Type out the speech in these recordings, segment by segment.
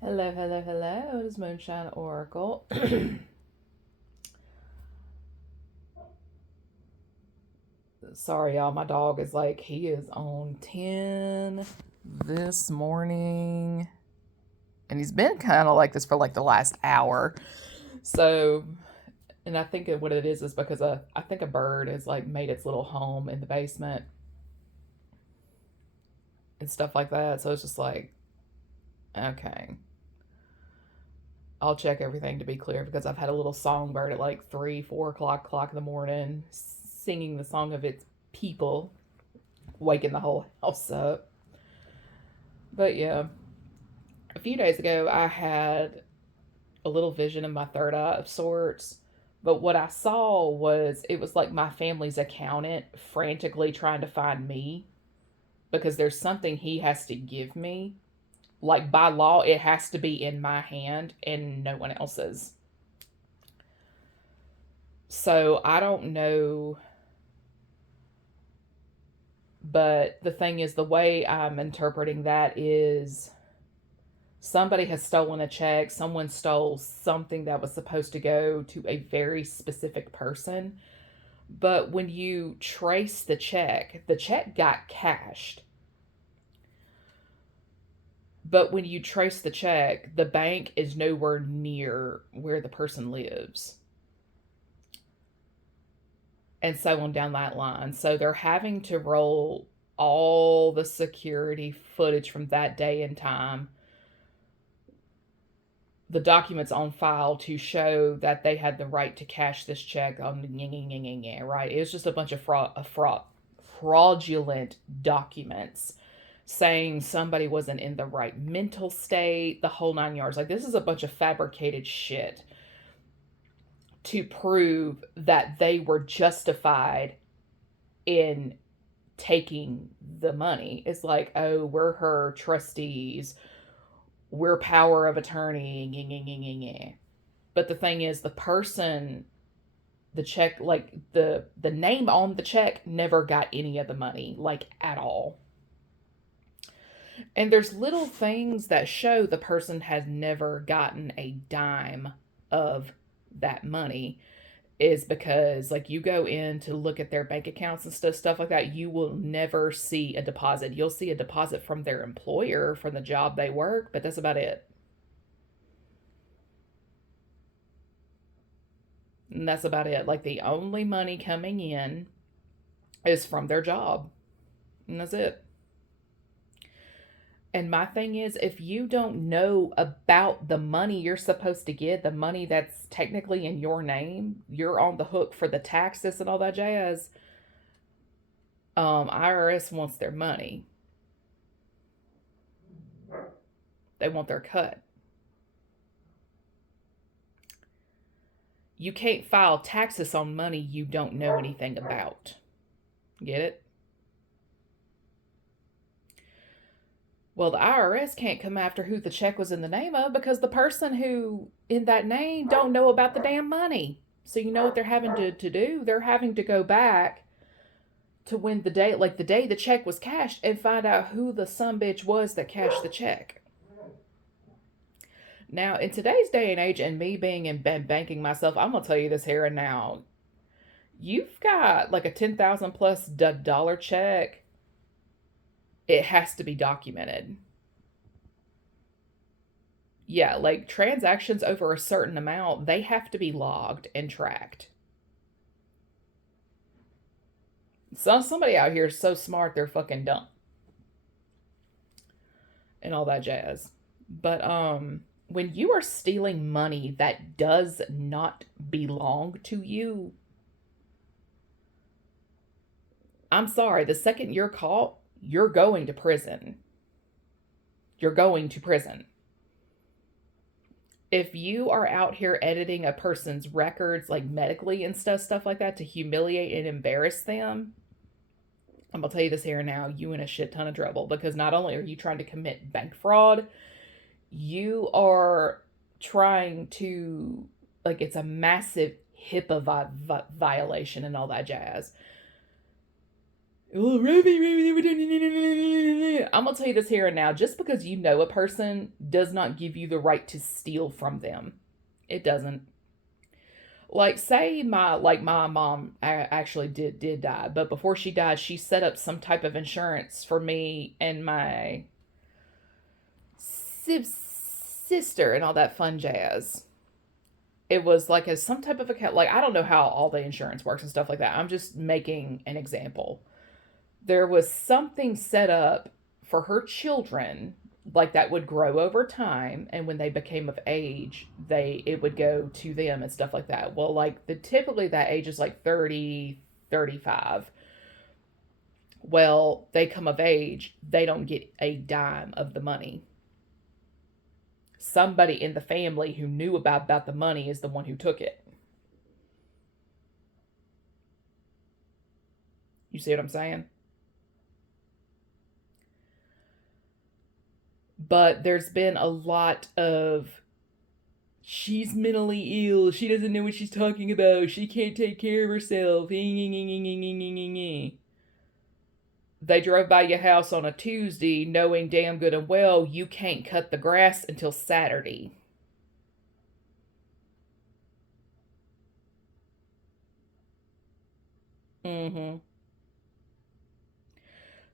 Hello, hello, hello. It is Moonshine Oracle. Sorry, y'all. My dog is he is on 10 this morning. And he's been kind of like this for the last hour. So, and I think what it is because I think a bird has made its little home in the basement and stuff like that. So it's just okay. I'll check everything to be clear because I've had a little songbird at 3, 4 o'clock in the morning singing the song of its people, waking the whole house up. But yeah, a few days ago I had a little vision of my third eye of sorts. But what I saw was it was like my family's accountant frantically trying to find me because there's something he has to give me. Like by law, it has to be in my hand and no one else's. So I don't know. But the thing is, the way I'm interpreting that is somebody has stolen a check, someone stole something that was supposed to go to a very specific person. But when you trace the check got cashed. But when you trace the check, the bank is nowhere near where the person lives. And so on down that line. So they're having to roll all the security footage from that day and time, the documents on file to show that they had the right to cash this check on right. It was just a bunch of fraudulent documents saying somebody wasn't in the right mental state, the whole 9 yards. Like, this is a bunch of fabricated shit to prove that they were justified in taking the money. It's like, oh, we're her trustees, we're power of attorney. But the thing is, the person, the check, the name on the check never got any of the money, at all. And there's little things that show the person has never gotten a dime of that money. Is because you go in to look at their bank accounts and stuff like that, you will never see a deposit. You'll see a deposit from their employer from the job they work, but that's about it. And that's about it. Like, the only money coming in is from their job. And that's it. And my thing is, if you don't know about the money you're supposed to get, the money that's technically in your name, you're on the hook for the taxes and all that jazz. IRS wants their money. They want their cut. You can't file taxes on money you don't know anything about. Get it? Well, the IRS can't come after who the check was in the name of because the person who in that name don't know about the damn money. So you know what they're having to do? They're having to go back to when the day, the day the check was cashed, and find out who the sumbitch was that cashed the check. Now, in today's day and age, and me being in banking myself, I'm gonna tell you this here and now. You've got a 10,000 plus dollar check. It has to be documented. Yeah, transactions over a certain amount, they have to be logged and tracked. So somebody out here is so smart they're fucking dumb and all that jazz. But when you are stealing money that does not belong to you, I'm sorry, the second you're caught, you're going to prison. You're going to prison. If you are out here editing a person's records, medically and stuff like that, to humiliate and embarrass them, I'm gonna tell you this here and now, you in a shit ton of trouble, because not only are you trying to commit bank fraud, you are trying to, it's a massive HIPAA violation and all that jazz. I'm gonna tell you this here and now. Just because you know a person does not give you the right to steal from them. It doesn't. Like, say my mom actually did die, but before she died, she set up some type of insurance for me and my sister and all that fun jazz. It was like some type of account. Like, I don't know how all the insurance works and stuff like that. I'm just making an example. There was something set up for her children, like that would grow over time, and when they became of age, it would go to them and stuff like that. Well, like the typically that age is like 30, 35. Well, they come of age, they don't get a dime of the money. Somebody in the family who knew about the money is the one who took it. You see what I'm saying? But there's been a lot of, she's mentally ill, she doesn't know what she's talking about, she can't take care of herself. They drove by your house on a Tuesday knowing damn good and well you can't cut the grass until Saturday. Mm-hmm.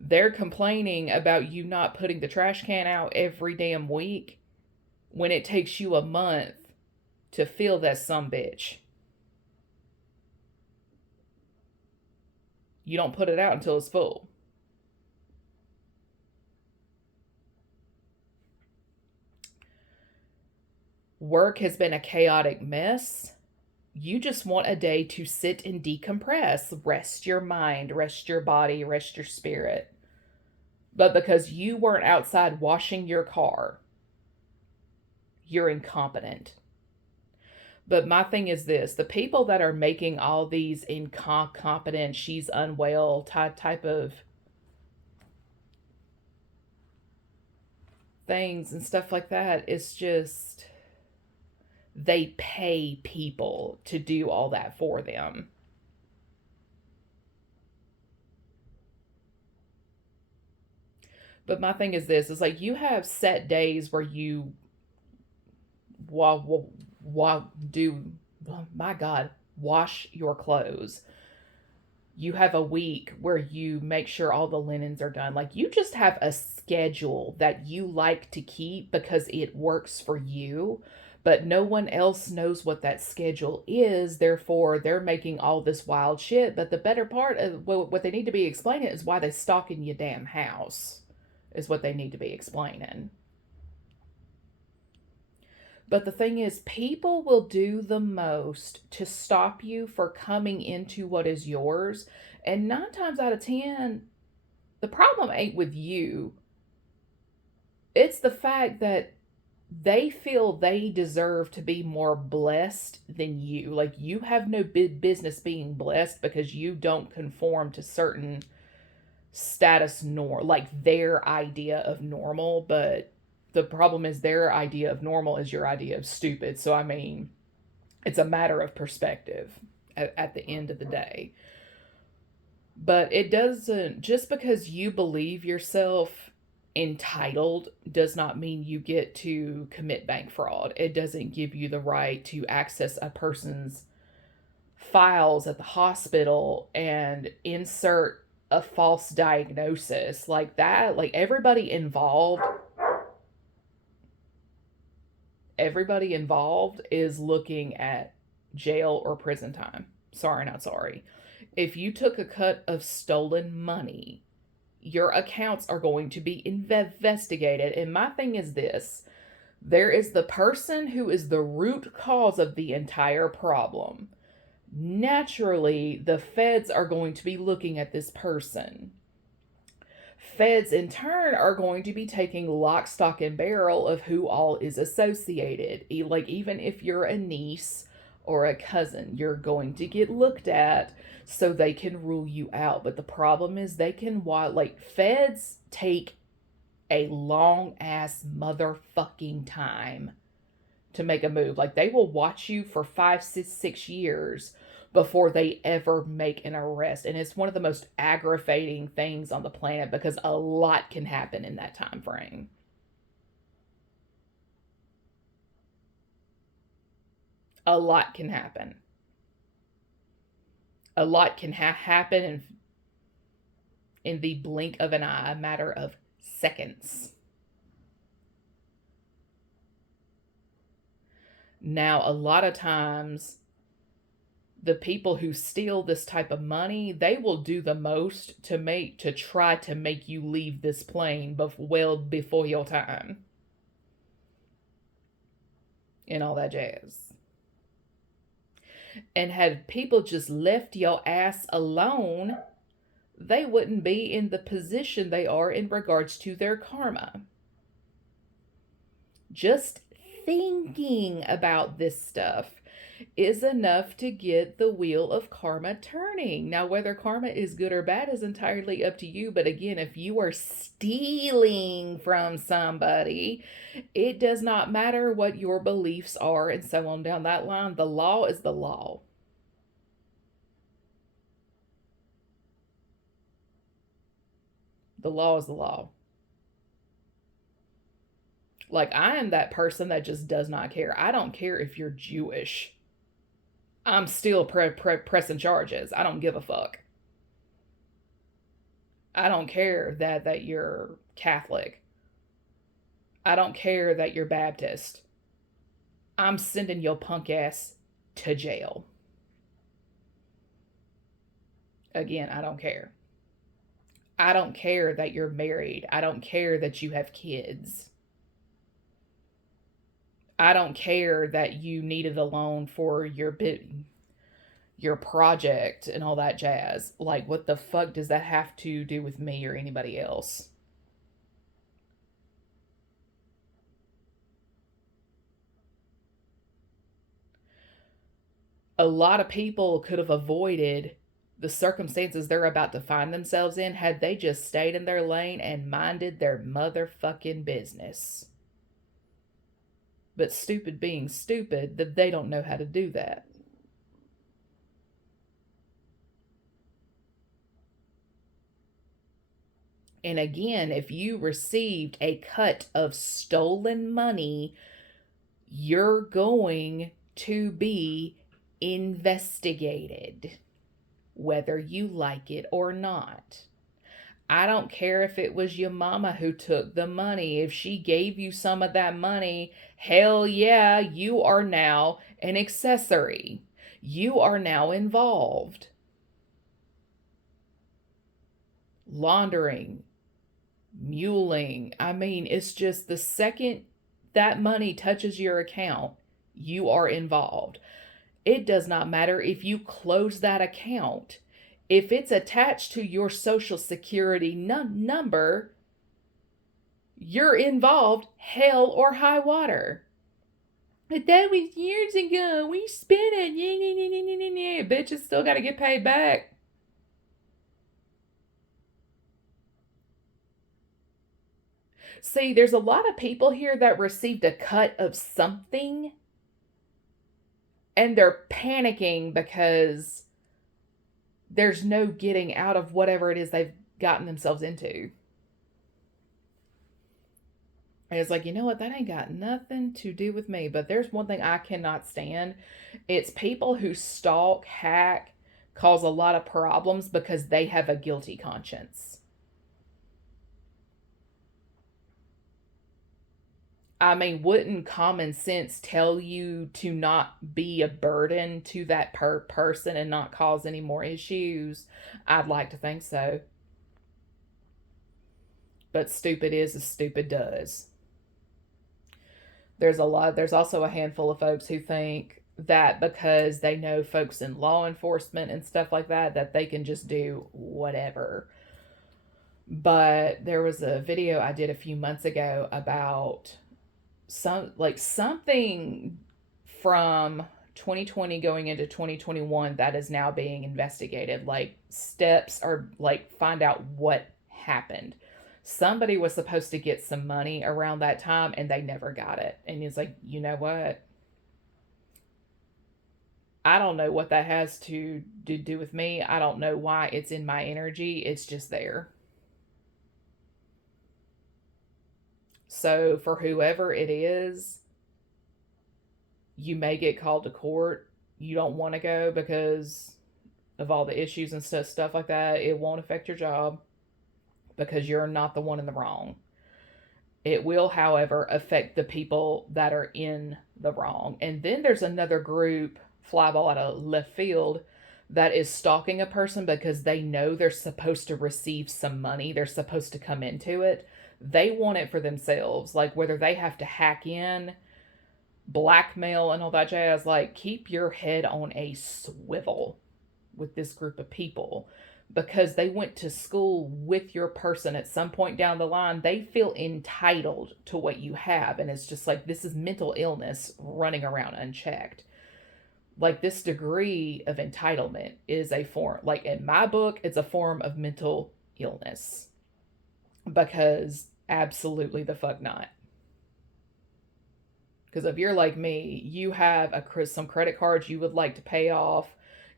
They're complaining about you not putting the trash can out every damn week when it takes you a month to fill that sumbitch. You don't put it out until it's full. Work has been a chaotic mess. You just want a day to sit and decompress, rest your mind, rest your body, rest your spirit. But because you weren't outside washing your car, you're incompetent. But my thing is this, the people that are making all these incompetent, she's unwell type of things and stuff like that, it's just, they pay people to do all that for them. But my thing is this, is like you have set days where you do, oh my God, wash your clothes. You have a week where you make sure all the linens are done. Like, you just have a schedule that you like to keep because it works for you, but no one else knows what that schedule is. Therefore, they're making all this wild shit. But the better part of what they need to be explaining is why they stalk in your damn house, is what they need to be explaining. But the thing is, people will do the most to stop you for coming into what is yours. And 9 times out of 10, the problem ain't with you. It's the fact that they feel they deserve to be more blessed than you. Like, you have no business being blessed because you don't conform to certain status like their idea of normal. But the problem is their idea of normal is your idea of stupid. So I mean, it's a matter of perspective at the end of the day. But it doesn't, just because you believe yourself entitled does not mean you get to commit bank fraud. It doesn't give you the right to access a person's files at the hospital and insert a false diagnosis like that. Like, everybody involved is looking at jail or prison time. Sorry, not sorry. If you took a cut of stolen money, your accounts are going to be investigated. And my thing is this, there is the person who is the root cause of the entire problem. Naturally, the feds are going to be looking at this person. Feds, in turn, are going to be taking lock, stock, and barrel of who all is associated. Like, even if you're a niece or a cousin, you're going to get looked at so they can rule you out. But the problem is feds take a long ass motherfucking time to make a move. Like, they will watch you for 5, 6 years before they ever make an arrest. And it's one of the most aggravating things on the planet because a lot can happen in that time frame. A lot can happen. A lot can happen in the blink of an eye, a matter of seconds. Now, a lot of times, the people who steal this type of money, they will do the most to try to make you leave this plane well before your time. And all that jazz. And had people just left your ass alone, they wouldn't be in the position they are in regards to their karma. Just thinking about this stuff is enough to get the wheel of karma turning. Now, whether karma is good or bad is entirely up to you. But again, if you are stealing from somebody, it does not matter what your beliefs are and so on down that line. The law is the law. The law is the law. Like, I am that person that just does not care. I don't care if you're Jewish. I'm still pressing charges. I don't give a fuck. I don't care that you're Catholic. I don't care that you're Baptist. I'm sending your punk ass to jail. Again, I don't care. I don't care that you're married. I don't care that you have kids. I don't care that you needed a loan for your project and all that jazz. Like, what the fuck does that have to do with me or anybody else? A lot of people could have avoided the circumstances they're about to find themselves in had they just stayed in their lane and minded their motherfucking business. But stupid being stupid, that they don't know how to do that. And again, if you received a cut of stolen money, you're going to be investigated, whether you like it or not. I don't care if it was your mama who took the money. If she gave you some of that money, hell yeah, you are now an accessory. You are now involved. Laundering, muling. I mean, it's just the second that money touches your account, you are involved. It does not matter if you close that account. If it's attached to your social security number, you're involved, hell or high water. But that was years ago. We spent it. Yeah. Bitches still got to get paid back. See, there's a lot of people here that received a cut of something and they're panicking because there's no getting out of whatever it is they've gotten themselves into. And it's like, you know what? That ain't got nothing to do with me. But there's one thing I cannot stand. It's people who stalk, hack, cause a lot of problems because they have a guilty conscience. I mean, wouldn't common sense tell you to not be a burden to that person and not cause any more issues? I'd like to think so. But stupid is as stupid does. There's also a handful of folks who think that because they know folks in law enforcement and stuff like that they can just do whatever. But there was a video I did a few months ago about something from 2020 going into 2021 that is now being investigated. Like, steps are like, find out what happened. Somebody was supposed to get some money around that time and they never got it. And it's like, you know what? I don't know what that has to do with me. I don't know why it's in my energy. It's just there. So for whoever it is, you may get called to court. You don't want to go because of all the issues and stuff like that. It won't affect your job because you're not the one in the wrong. It will, however, affect the people that are in the wrong. And then there's another group, flyball out of left field, that is stalking a person because they know they're supposed to receive some money. They're supposed to come into it. They want it for themselves. Like whether they have to hack in, blackmail, and all that jazz. Like keep your head on a swivel with this group of people because they went to school with your person at some point down the line. They feel entitled to what you have. And it's just like this is mental illness running around unchecked. Like this degree of entitlement is a form, like in my book, it's a form of mental illness because absolutely the fuck not. Because if you're like me, you have some credit cards you would like to pay off.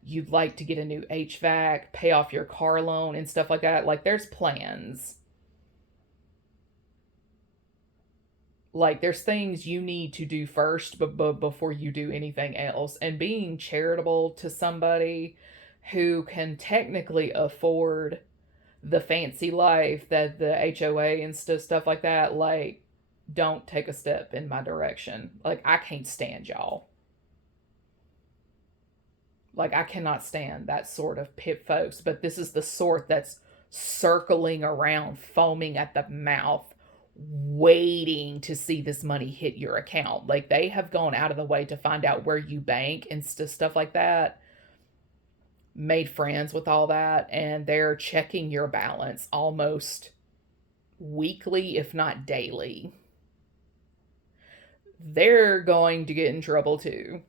You'd like to get a new HVAC, pay off your car loan and stuff like that. Like there's plans. Like there's things you need to do first before you do anything else. And being charitable to somebody who can technically afford the fancy life that the HOA and stuff like that, like don't take a step in my direction. Like I can't stand y'all. Like I cannot stand that sort of pit folks, but this is the sort that's circling around, foaming at the mouth, waiting to see this money hit your account. Like they have gone out of the way to find out where you bank and stuff like that. Made friends with all that, and they're checking your balance almost weekly, if not daily. They're going to get in trouble too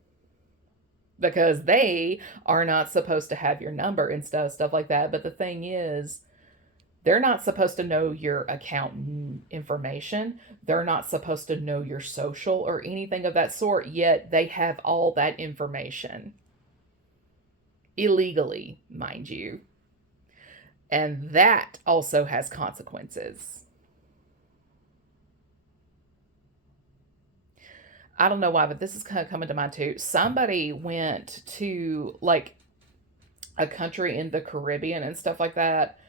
because they are not supposed to have your number and stuff like that. But the thing is, they're not supposed to know your account information. They're not supposed to know your social or anything of that sort, yet they have all that information. Illegally, mind you. And that also has consequences. I don't know why, but this is kind of coming to mind too. Somebody went to like a country in the Caribbean and stuff like that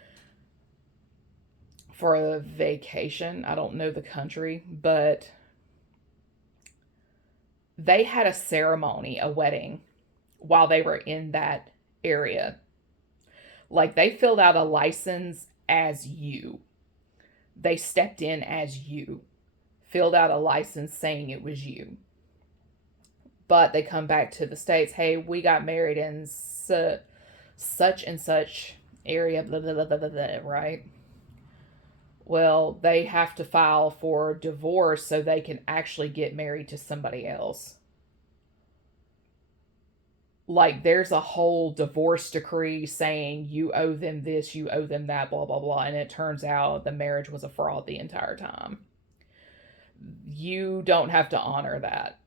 for a vacation. I don't know the country, but they had a ceremony, a wedding, while they were in that area. Like they filled out a license as you, they stepped in as you, filled out a license saying it was you. But they come back to the States, hey, we got married in such and such area, blah, blah, blah, blah, blah, right? Well, they have to file for divorce so they can actually get married to somebody else. Like, there's a whole divorce decree saying you owe them this, you owe them that, blah, blah, blah. And it turns out the marriage was a fraud the entire time. You don't have to honor that.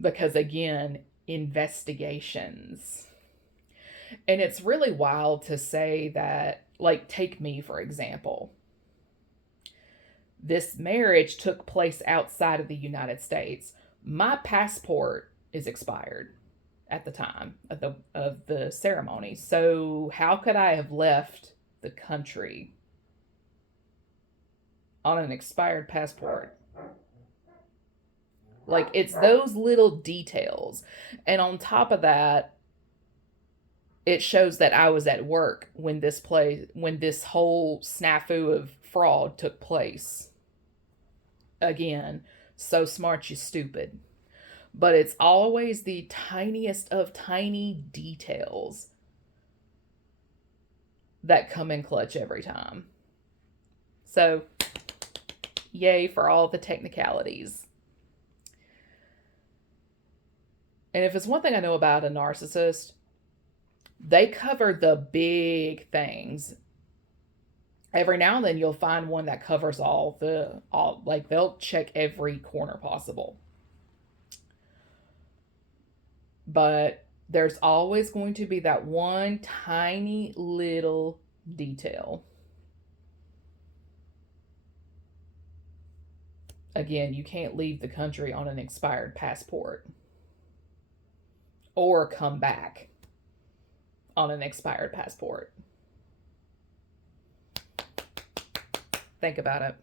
Because, again, investigations. And it's really wild to say that, like, take me, for example. This marriage took place outside of the United States. My passport is expired at the time of the ceremony. So how could I have left the country on an expired passport? Like, it's those little details. And on top of that, it shows that I was at work when this whole snafu of fraud took place. Again, so smart you stupid. But it's always the tiniest of tiny details that come in clutch every time. So, yay for all the technicalities. And if it's one thing I know about a narcissist, they cover the big things. Every now and then you'll find one that covers all like they'll check every corner possible. But there's always going to be that one tiny little detail. Again, you can't leave the country on an expired passport or come back on an expired passport. Think about it.